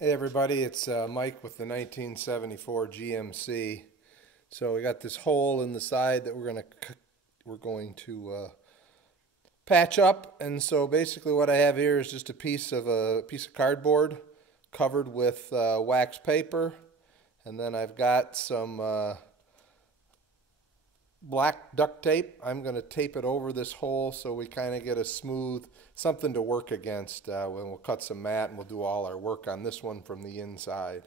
Hey everybody, it's Mike with the 1974 GMC. So we got this hole in the side that we're going to patch up, and so basically what I have here is just a piece of cardboard covered with wax paper, and then I've got some black duct tape. I'm going to tape it over this hole so we kind of get a smooth something to work against when we'll cut some mat and we'll do all our work on this one from the inside.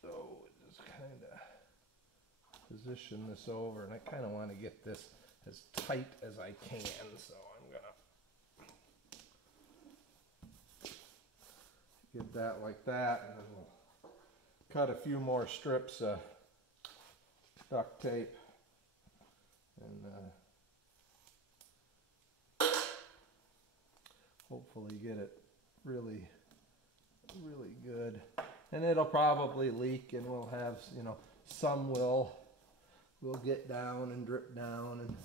So just kind of position this over, and I kind of want to get this as tight as I can, so I'm going to get that like that, and then we'll cut a few more strips of duct tape and hopefully get it really good. And it'll probably leak, and we'll have, some will get down and drip down, and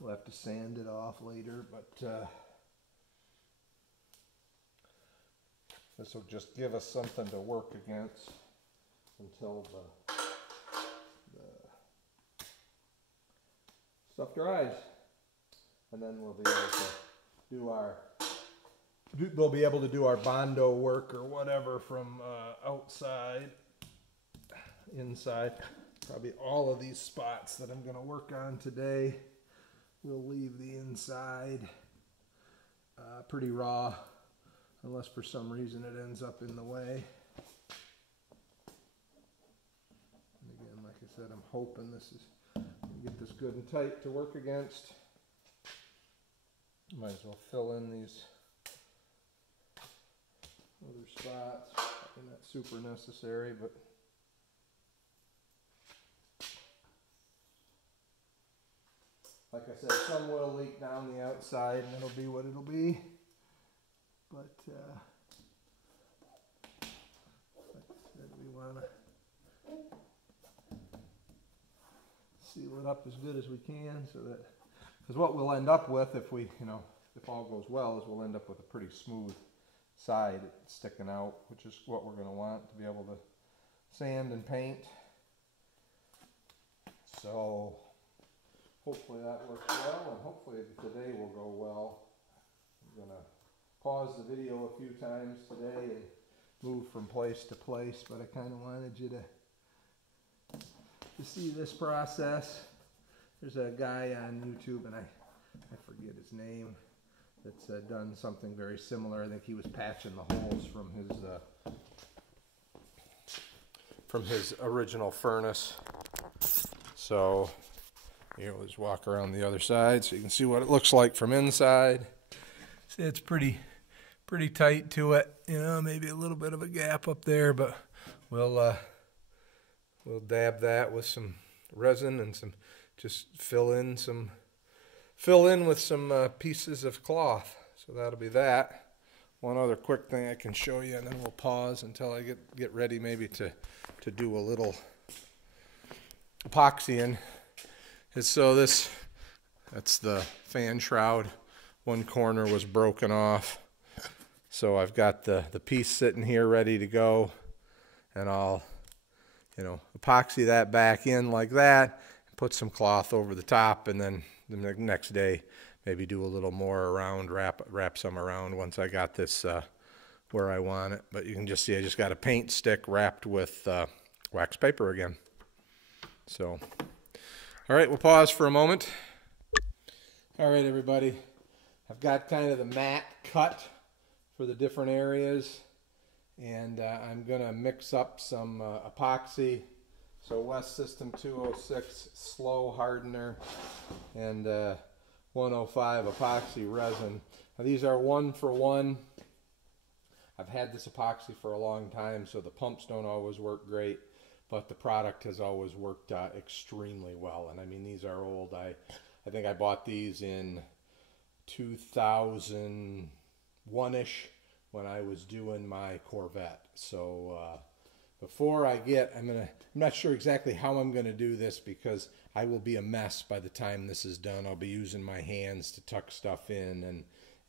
we'll have to sand it off later, but this will just give us something to work against until the stuff dries, and then we'll be able to do they'll be able to do our Bondo work or whatever from outside, inside. Probably all of these spots that I'm going to work on today, we'll leave the inside pretty raw, unless for some reason it ends up in the way. Like I said, I'm hoping get this good and tight to work against. Might as well fill in these other spots. Probably not super necessary, but like I said, some will leak down the outside, and it'll be what it'll be. But like I said, we want to seal it up as good as we can, so that, because what we'll end up with, if we, if all goes well, is we'll end up with a pretty smooth side sticking out, which is what we're going to want to be able to sand and paint. So hopefully that works well, and hopefully today will go well. I'm going to pause the video a few times today and move from place to place, but I kind of wanted you to see this process. There's a guy on YouTube, and I forget his name, that's done something very similar. I think he was patching the holes from his original furnace. So here, let's walk around the other side so you can see what it looks like from inside. See, it's pretty tight to it, maybe a little bit of a gap up there, but we'll dab that with some resin and just fill in with some pieces of cloth. So that'll be that. One other quick thing I can show you, and then we'll pause until I get ready maybe to do a little epoxying. So that's the fan shroud. One corner was broken off. So I've got the piece sitting here ready to go, and I'll epoxy that back in like that, put some cloth over the top, and then the next day maybe do a little more around, wrap some around once I got this where I want it. But you can just see I just got a paint stick wrapped with wax paper again. So, all right, we'll pause for a moment. All right, everybody, I've got kind of the mat cut for the different areas, and I'm going to mix up some epoxy. So West System 206 slow hardener and 105 epoxy resin. Now these are 1-for-1. I've had this epoxy for a long time, so the pumps don't always work great, but the product has always worked extremely well. And I mean, these are old. I think I bought these in 2001-ish when I was doing my Corvette. So before I I'm not sure exactly how I'm going to do this, because I will be a mess by the time this is done. I'll be using my hands to tuck stuff in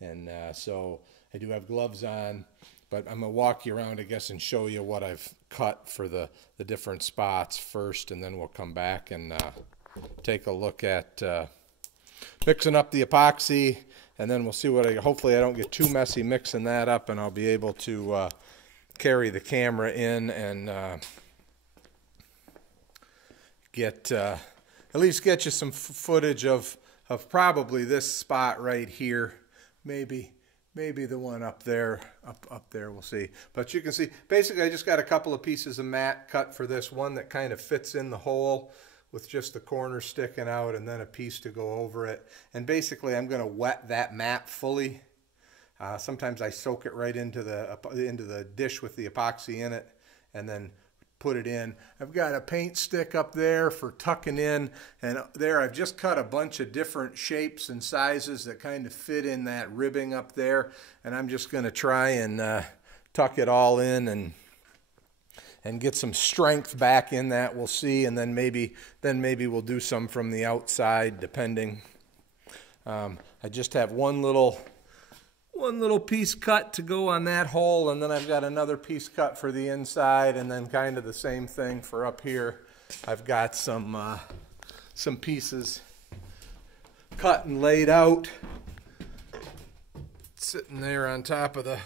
And so I do have gloves on, but I'm going to walk you around, I guess, and show you what I've cut for the different spots first, and then we'll come back and take a look at mixing up the epoxy, and then we'll see what hopefully I don't get too messy mixing that up, and I'll be able to carry the camera in and at least get you some footage of probably this spot right here, maybe the one up there, up there, we'll see. But you can see, basically I just got a couple of pieces of mat cut for this one that kind of fits in the hole with just the corner sticking out, and then a piece to go over it. And basically I'm going to wet that mat fully. Sometimes I soak it right into the dish with the epoxy in it, and then put it in. I've got a paint stick up there for tucking in, and there I've just cut a bunch of different shapes and sizes that kind of fit in that ribbing up there, and I'm just going to try and tuck it all in and get some strength back in that. We'll see, and then maybe we'll do some from the outside, depending. I just have one little piece cut to go on that hole, and then I've got another piece cut for the inside, and then kind of the same thing for up here. I've got some pieces cut and laid out, sitting there on top of the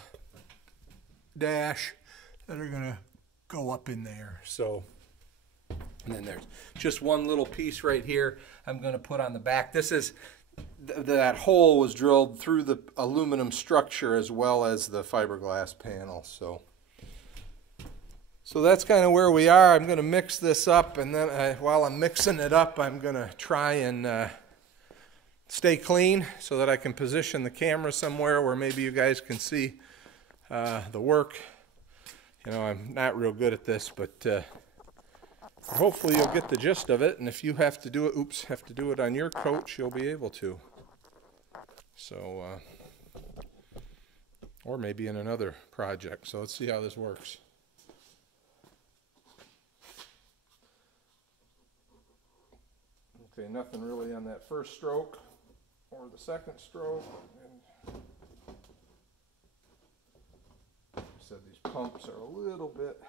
dash, that are gonna go up in there. So, and then there's just one little piece right here I'm gonna put on the back. This is that hole was drilled through the aluminum structure as well as the fiberglass panel. So that's kind of where we are. I'm going to mix this up, and then while I'm mixing it up, I'm going to try and stay clean so that I can position the camera somewhere where maybe you guys can see the work. You know, I'm not real good at this, but hopefully you'll get the gist of it, and if you have to do it, on your coach, you'll be able to. So, or maybe in another project. So let's see how this works. Okay, nothing really on that first stroke or the second stroke. And like I said, these pumps are a little bit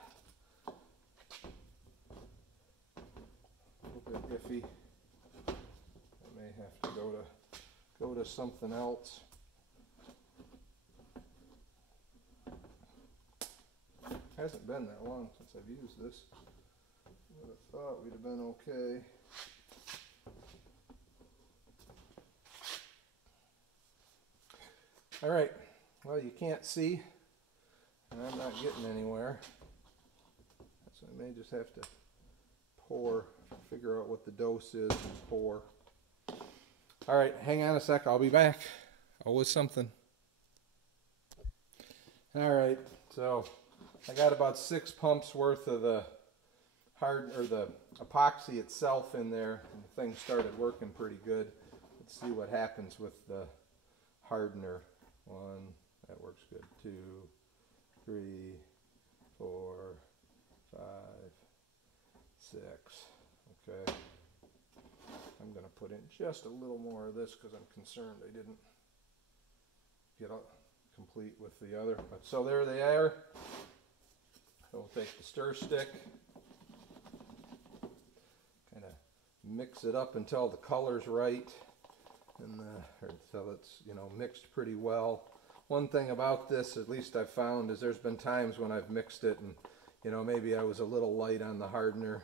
iffy. I may have to go to something else. Hasn't been that long since I've used this. I would have thought we'd have been okay. All right. Well, you can't see, and I'm not getting anywhere, so I may just have to pour. Figure out what the dose is and pour. All right, hang on a sec. I'll be back. Always something. All right, so I got about 6 pumps worth of the the epoxy itself in there, and the thing started working pretty good. Let's see what happens with the hardener. 1, that works good. 2, 3, 4, 5, 6. Okay, I'm going to put in just a little more of this because I'm concerned I didn't get up complete with the other. But so there they are. We'll take the stir stick, kind of mix it up until the color's right, and until it's, you know, mixed pretty well. One thing about this, at least I've found, is there's been times when I've mixed it and, you know, maybe I was a little light on the hardener,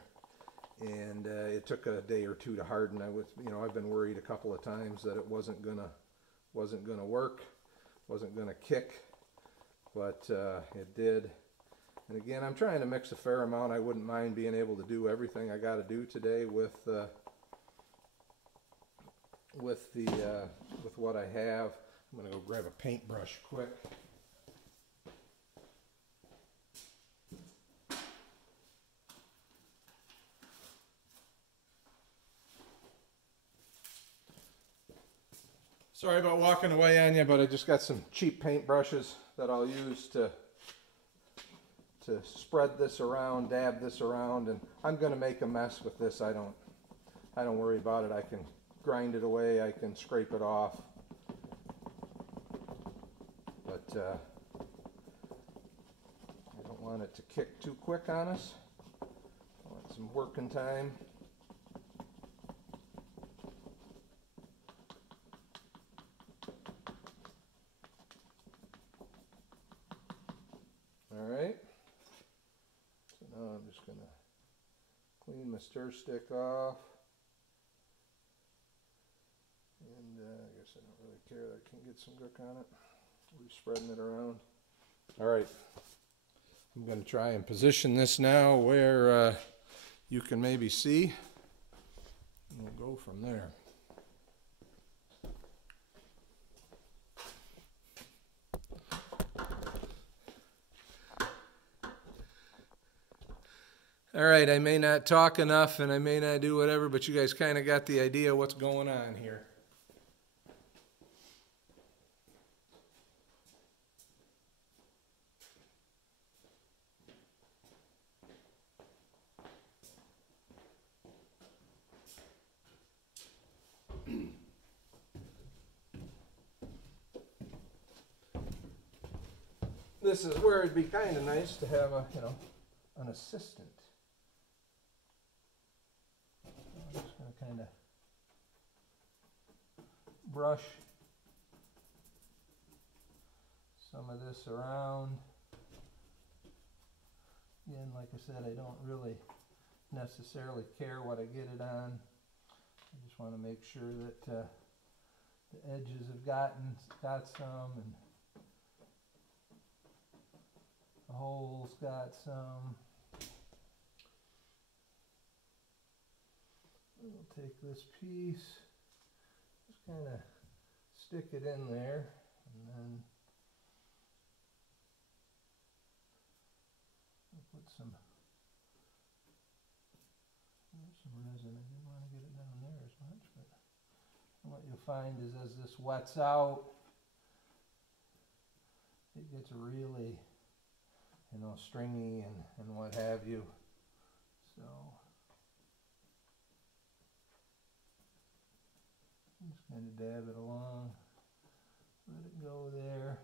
and it took a day or two to harden. I've been worried a couple of times that it wasn't gonna work, wasn't gonna kick, but it did. And again, I'm trying to mix a fair amount. I wouldn't mind being able to do everything I got to do today with what I have. I'm gonna go grab a paintbrush quick. Sorry about walking away on you, but I just got some cheap paint brushes that I'll use to spread this around, dab this around, and I'm going to make a mess with this. I don't worry about it. I can grind it away. I can scrape it off. I don't want it to kick too quick on us. I want some working time. Alright, so now I'm just going to clean my stir stick off. And I guess I don't really care that I can get some gook on it. We're spreading it around. Alright, I'm going to try and position this now where you can maybe see. And we'll go from there. All right, I may not talk enough and I may not do whatever, but you guys kind of got the idea what's going on here. This is where it'd be kind of nice to have a, an assistant. I'm just going to kind of brush some of this around. Again, like I said, I don't really necessarily care what I get it on. I just want to make sure that the edges have got some, and the holes got some. We'll take this piece, just kind of stick it in there, and then I'll put some resin. I didn't want to get it down there as much, but what you'll find is as this wets out, it gets really, stringy and what have you. So just kind of dab it along, let it go there.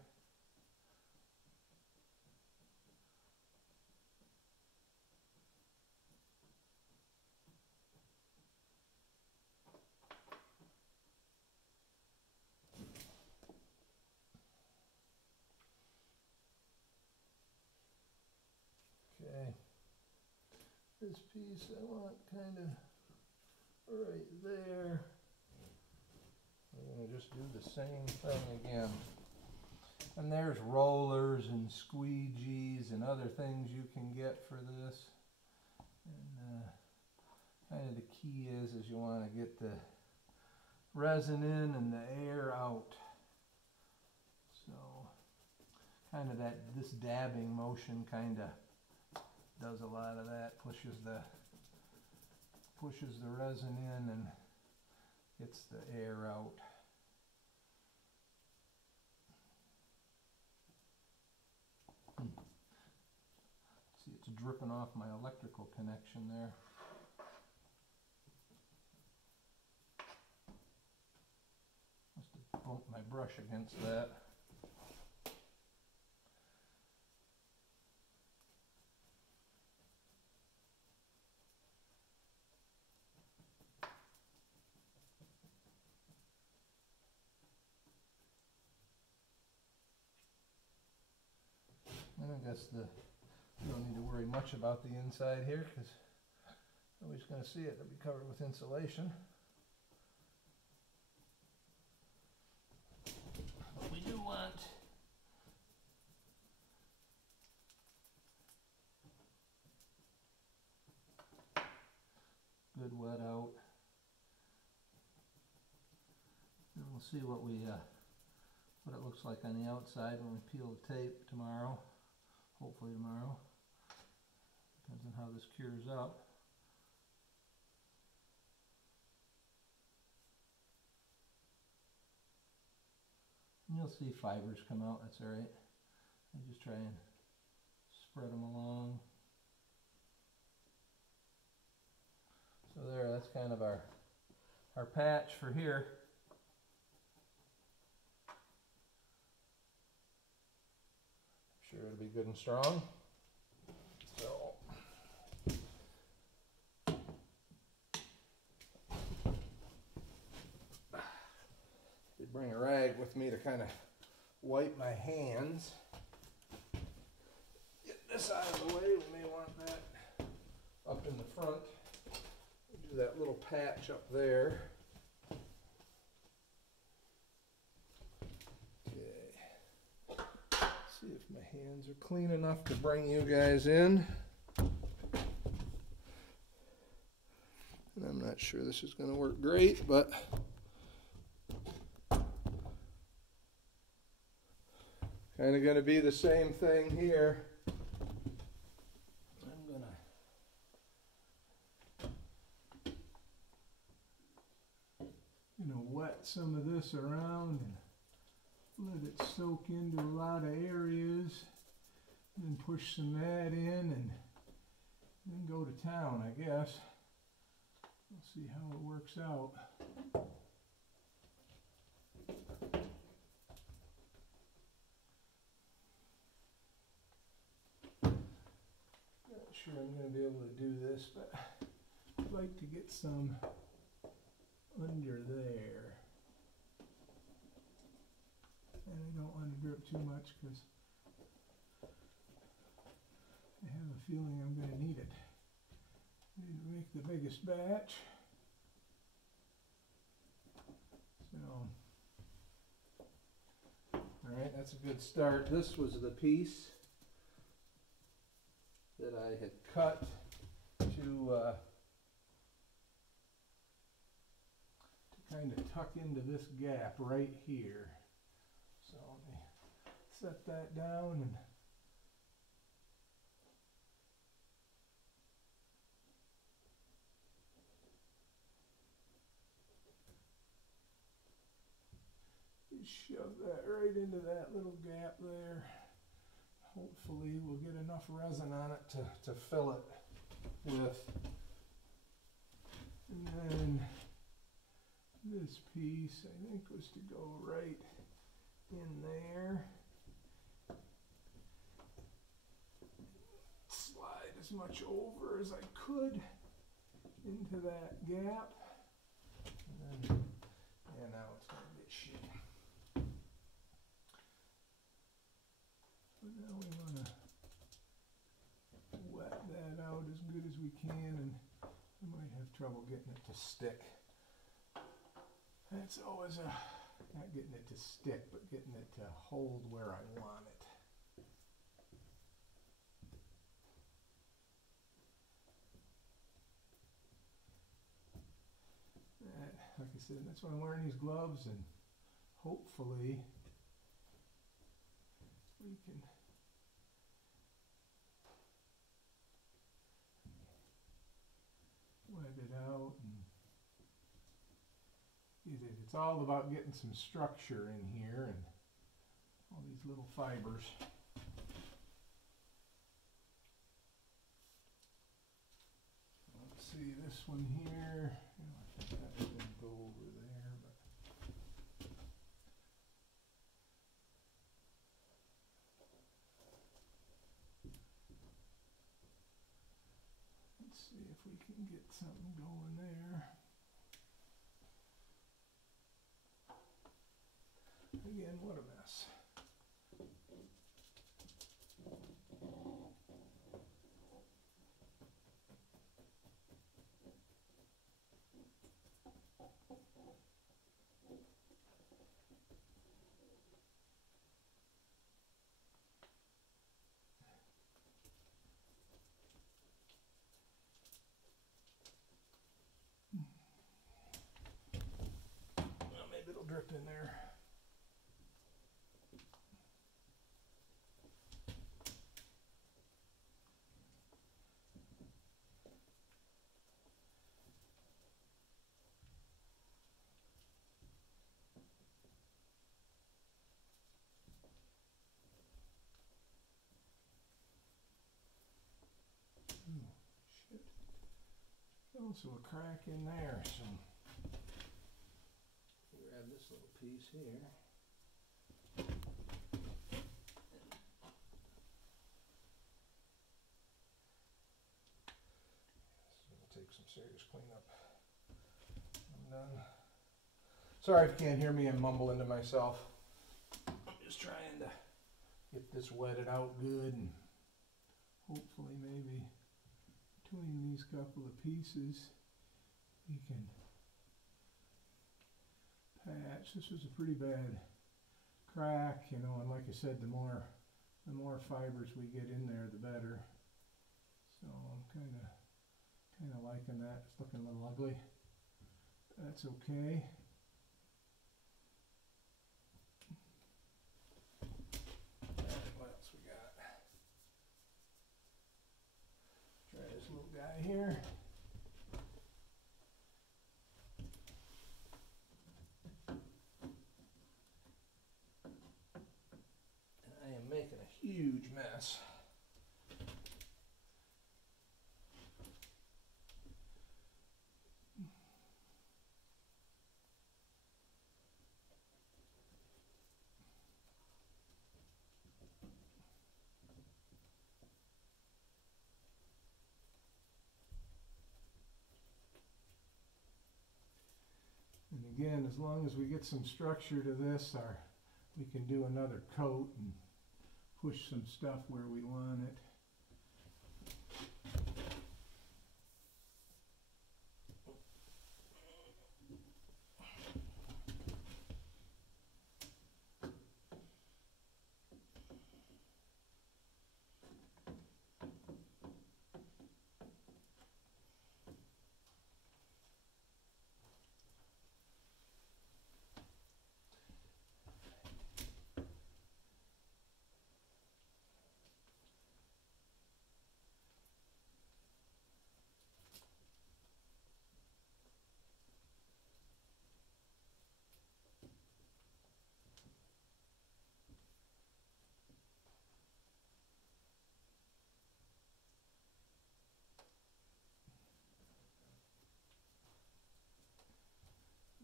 Okay, this piece I want kind of right there. We're going to just do the same thing again. And there's rollers and squeegees and other things you can get for this. And kind of the key is you want to get the resin in and the air out. So kind of this dabbing motion kind of does a lot of that, pushes the resin in and gets the air out. See, it's dripping off my electrical connection there. Must have bumped my brush against that. And I guess you don't need to worry much about the inside here because nobody's going to see it. It'll be covered with insulation. But we do want good wet out. And we'll see what it looks like on the outside when we peel the tape tomorrow. Hopefully tomorrow. Depends on how this cures up. And you'll see fibers come out, that's alright. I just try and spread them along. So there, that's kind of our patch for here. sure it'll be good and strong. So bring a rag with me to kind of wipe my hands. Get this out of the way. We may want that up in the front. Do that little patch up there. Okay. See if my hands are clean enough to bring you guys in. And I'm not sure this is going to work great, but kind of going to be the same thing here. I'm going to wet some of this around and let it soak into a lot of areas, and then push some of that in and then go to town, I guess. We'll see how it works out. Sure I'm going to be able to do this, but I'd like to get some under there. And I don't want to drip too much because I have a feeling I'm going to need it. I need to make the biggest batch. So, alright, that's a good start. This was the piece that I had cut to kind of tuck into this gap right here. So let me set that down and shove that right into that little gap there. Hopefully we'll get enough resin on it to fill it with. And then this piece I think was to go right in there. Slide as much over as I could into that gap. And then, yeah, now it's going to get shitty. But now we want to wet that out as good as we can, and we might have trouble getting it to stick. That's always not getting it to stick, but getting it to hold where I want it. Like I said, that's why I'm wearing these gloves, and hopefully we can wet it out. And it's all about getting some structure in here and all these little fibers. Let's see this one here. I think that was going to go over there, but let's see if we can get something going there. Again, what a mess. Well, maybe it'll drip in there. Also a crack in there, so grab this little piece here. some serious cleanup. I'm done. Sorry if you can't hear me, I'm mumbling to myself. I'm just trying to get this wetted out good, and hopefully maybe between these couple of pieces we can patch. This was a pretty bad crack, you know, and like I said, the more fibers we get in there, the better. So I'm kind of liking that. It's looking a little ugly. That's okay. What else we got? Try this little guy here. I am making a huge mess. And again, as long as we get some structure to this, we can do another coat and push some stuff where we want it.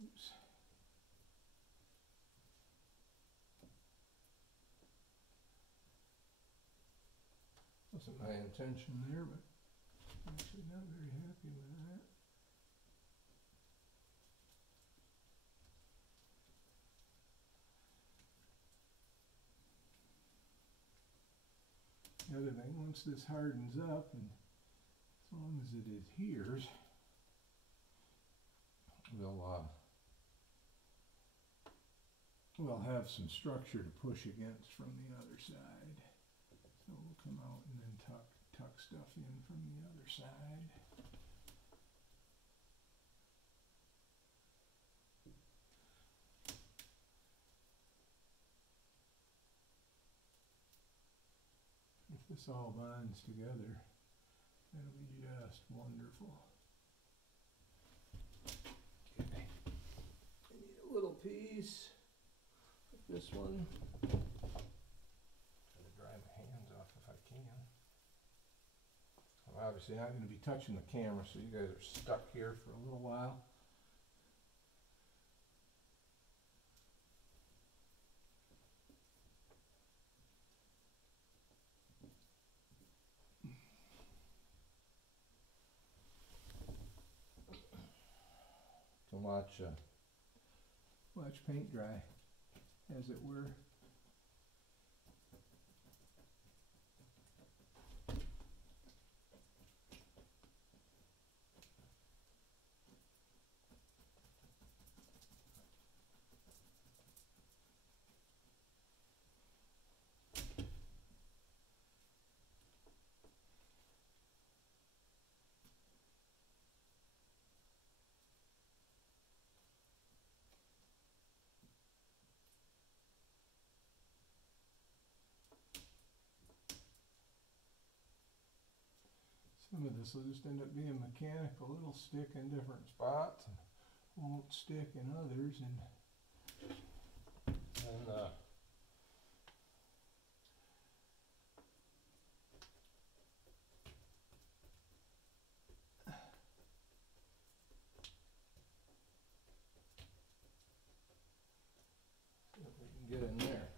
Oops. Wasn't my intention there, but I'm actually not very happy with that. The other thing, once this hardens up, and as long as it adheres, we'll have some structure to push against from the other side. So we'll come out and then tuck stuff in from the other side. If this all binds together, that'll be just wonderful. Okay. I need a little piece, like this one. Try to dry my hands off if I can. I'm obviously not going to be touching the camera, so you guys are stuck here for a little while. Can watch paint dry, as it were. Some of this will just end up being mechanical. It'll stick in different spots and won't stick in others. And see if we can get in there.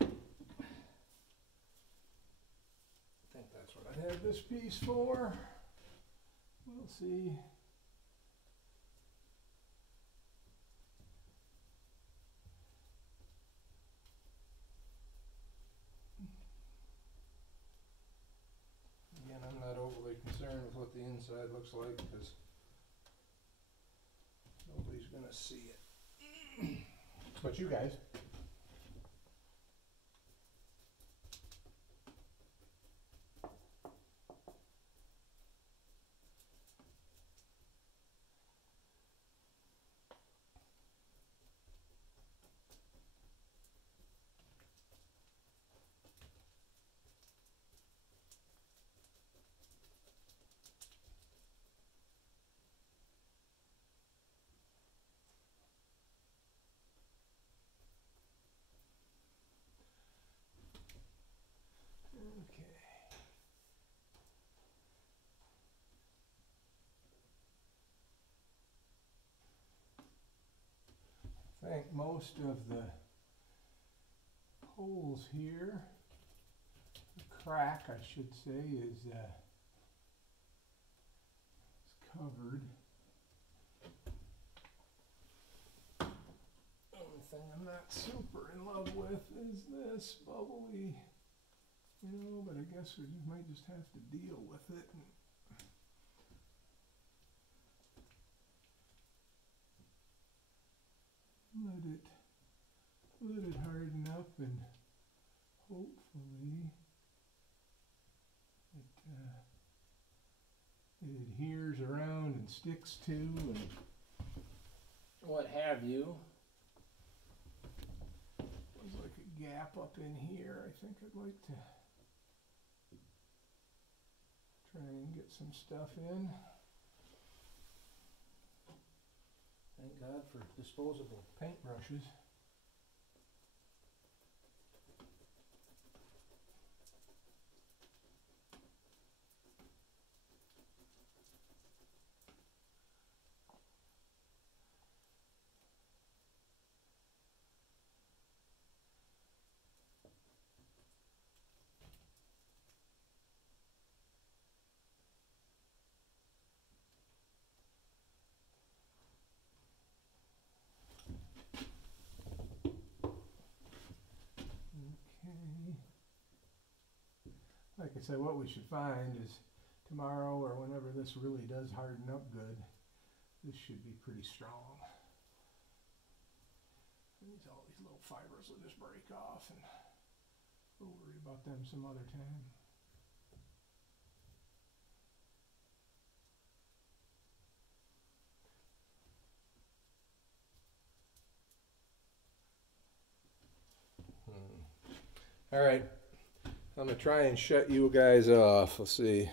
I think that's what I have this piece for. We'll see. Again, I'm not overly concerned with what the inside looks like because nobody's gonna see it. But you guys. Okay. I think most of the holes here, the crack I should say, is covered. Only thing I'm not super in love with is this bubbly, you know, but I guess we might just have to deal with it. Let it harden up, and hopefully it adheres around and sticks to and what have you. There's like a gap up in here. I think I'd like to try and get some stuff in. Thank God for disposable paintbrushes. Like I said, what we should find is tomorrow or whenever this really does harden up good, this should be pretty strong. All these little fibers will just break off, and we'll worry about them some other time. All right. I'm going to try and shut you guys off. Let's see.